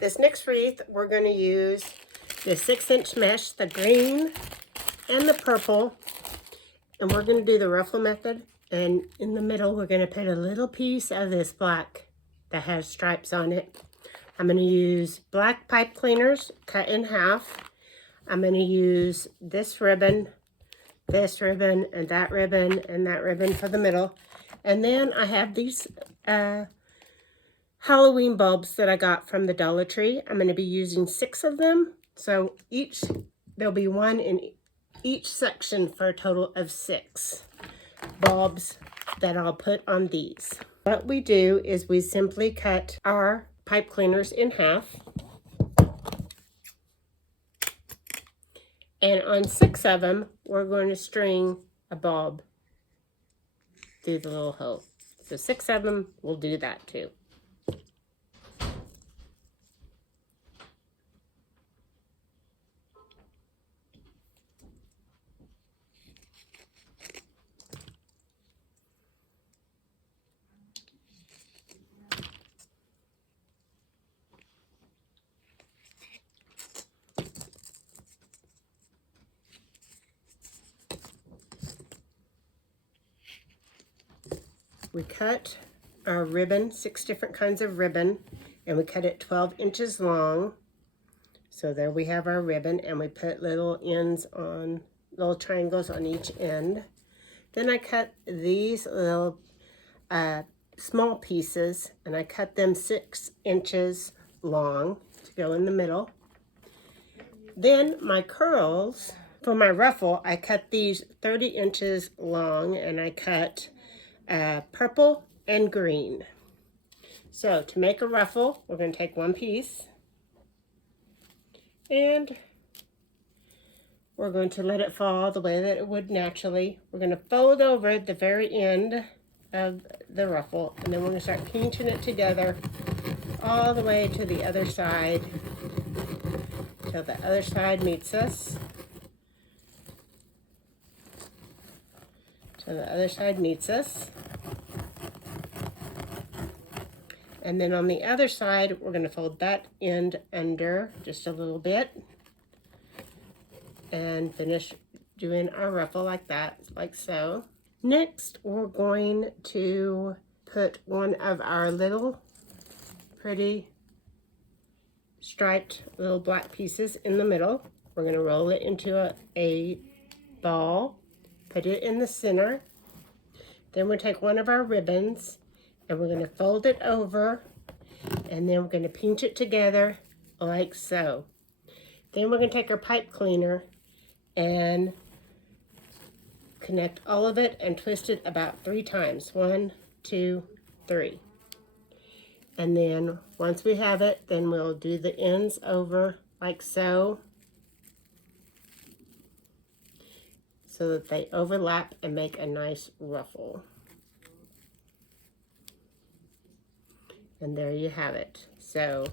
This next wreath, we're going to use the 6-inch mesh, the green and the purple, and we're going to do the ruffle method. And in the middle, we're going to put a little piece of this black that has stripes on it. I'm going to use black pipe cleaners cut in half. I'm going to use this ribbon, and that ribbon, and that ribbon for the middle. And then I have these Halloween bulbs that I got from the Dollar Tree. I'm going to be using 6 of them. So there'll be one in each section for a total of 6 bulbs that I'll put on these. What we do is we simply cut our pipe cleaners in half. And on 6 of them, we're going to string a bulb through the little hole. So 6 of them will do that too. We cut our ribbon, 6 different kinds of ribbon, and we cut it 12 inches long. So there we have our ribbon, and we put little ends on, little triangles on each end. Then I cut these little small pieces, and I cut them 6 inches long to go in the middle. Then my curls, for my ruffle, I cut these 30 inches long, and I cut purple and green. So to make a ruffle, we're going to take one piece and we're going to let it fall the way that it would naturally. We're going to fold over the very end of the ruffle, and then we're going to start pinching it together all the way to the other side till the other side meets us. Till the other side meets us. And then on the other side, we're going to fold that end under just a little bit and finish doing our ruffle like that, like so. Next, we're going to put one of our little pretty striped little black pieces in the middle. We're going to roll it into a ball, put it in the center. Then we'll take one of our ribbons and we're going to fold it over, and then we're going to pinch it together like so. Then we're going to take our pipe cleaner and connect all of it and twist it about 3 times. 1, 2, 3. And then once we have it, then we'll do the ends over like so, so that they overlap and make a nice ruffle. And there you have it. So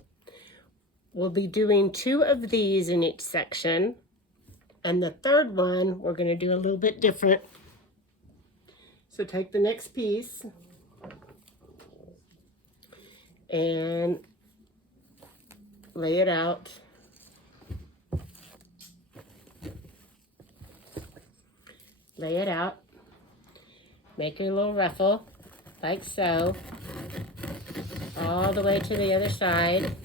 we'll be doing 2 of these in each section. And the third one, we're going to do a little bit different. So take the next piece and lay it out. Lay it out. Make your little ruffle like so, all the way to the other side,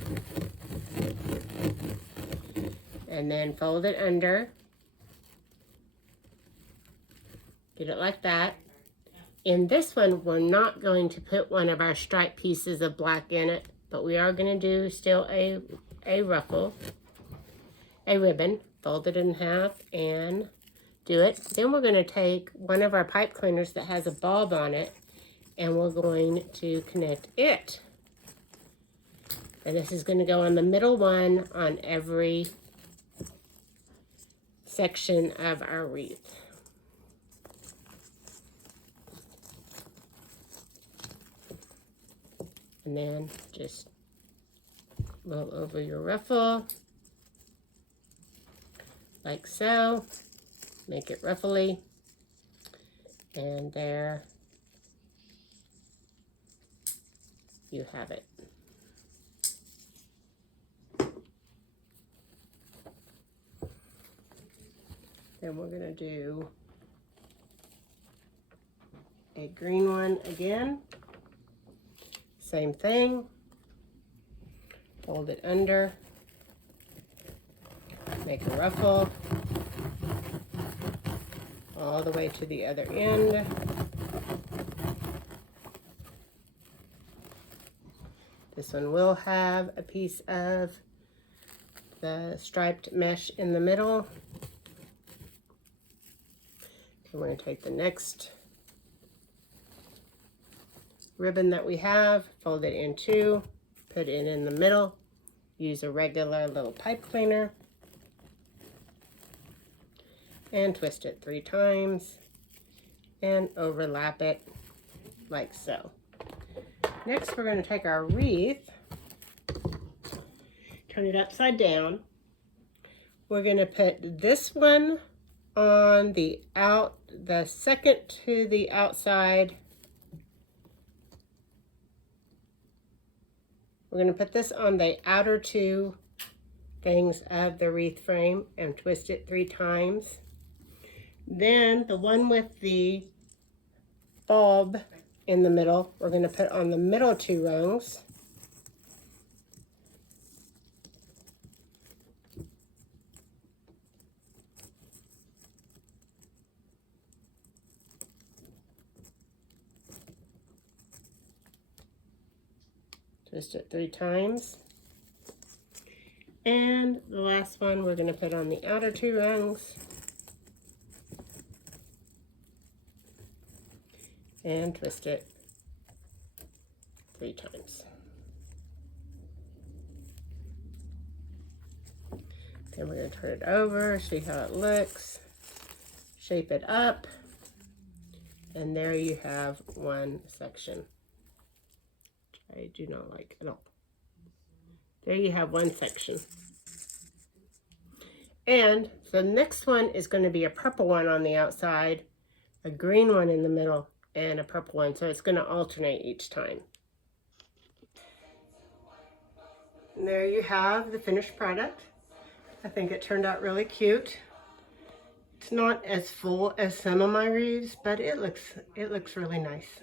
and then fold it under. Get it like that. In this one, we're not going to put one of our striped pieces of black in it, but we are going to do still a ruffle, a ribbon, fold it in half and do it. Then we're going to take one of our pipe cleaners that has a bulb on it, and we're going to connect it. And this is going to go on the middle one on every section of our wreath. And then just roll over your ruffle like so. Make it ruffly. And there you have it. Then we're going to do a green one again. Same thing. Fold it under. Make a ruffle all the way to the other end. This one will have a piece of the striped mesh in the middle. And we're going to take the next ribbon that we have, fold it in two, put it in the middle, use a regular little pipe cleaner, and twist it 3 times and overlap it like so. Next, we're going to take our wreath, turn it upside down. We're going to put this one on the second to the outside. We're going to put this on the outer 2 things of the wreath frame and twist it 3 times. Then the one with the bulb in the middle, we're going to put on the middle 2 rungs. Twist it 3 times. And the last one we're going to put on the outer 2 rungs. And twist it 3 times. Then we're going to turn it over, see how it looks, shape it up, and there you have one section. I do not like at all. There you have one section. And the next one is going to be a purple one on the outside, a green one in the middle, and a purple one. So it's going to alternate each time. And there you have the finished product. I think it turned out really cute. It's not as full as some of my wreaths, but it looks really nice.